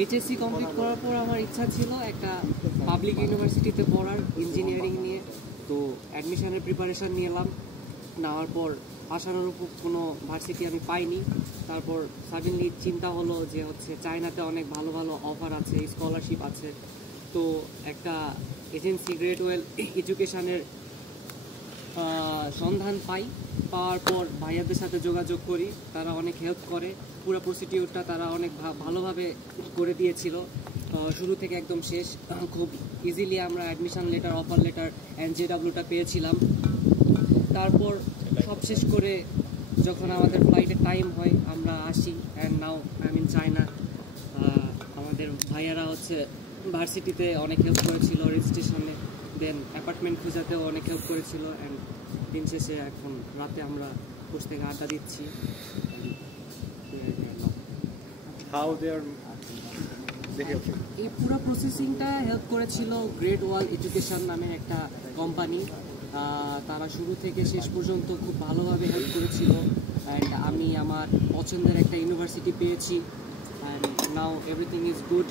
HSC complete করার পর আমার ইচ্ছা ছিল একটা পাবলিক ইউনিভার্সিটিতে পড়ার ইঞ্জিনিয়ারিং নিয়ে। তো অ্যাডমিশনের প্রিপারেশান নিলাম, নেওয়ার পর আশানুরূপ কোনো ভার্সিটি আমি পাইনি। তারপর সাডেনলি চিন্তা হলো যে চায়নাতে অনেক ভালো ভালো অফার আছে, স্কলারশিপ আছে। তো একটা এজেন্সি গ্রেট ওয়েল এডুকেশনের সন্ধান পাওয়ার পর ভাইয়াদের সাথে যোগাযোগ করি, তারা অনেক হেল্প করে। পুরো প্রসিডিউরটা তারা অনেক ভালোভাবে করে দিয়েছিল, শুরু থেকে একদম শেষ। খুব ইজিলি আমরা অ্যাডমিশন লেটার, অফার লেটার, NJWটা পেয়েছিলাম। তারপর সব শেষ করে যখন আমাদের ফ্লাইটের টাইম হয় আমরা আসি, অ্যান্ড নাও আই মিন চায়না। আমাদের ভাইয়ারা ভার্সিটিতে অনেক হেল্প করেছিল, রেজিস্ট্রেশনে, দেন অ্যাপার্টমেন্ট খোঁজাতেও অনেক হেল্প করেছিল। অ্যান্ড দিন শেষে এখন রাতে আমরা বসে থেকে আড্ডা দিচ্ছি। এই পুরো প্রসেসিংটা হেল্প করেছিল গ্রেট ওয়াল এডুকেশন নামের একটা কোম্পানি। তারা শুরু থেকে শেষ পর্যন্ত খুব ভালোভাবে হেল্প করেছিল। অ্যান্ড আমি আমার পছন্দের একটা ইউনিভার্সিটি পেয়েছি, and now everything is good.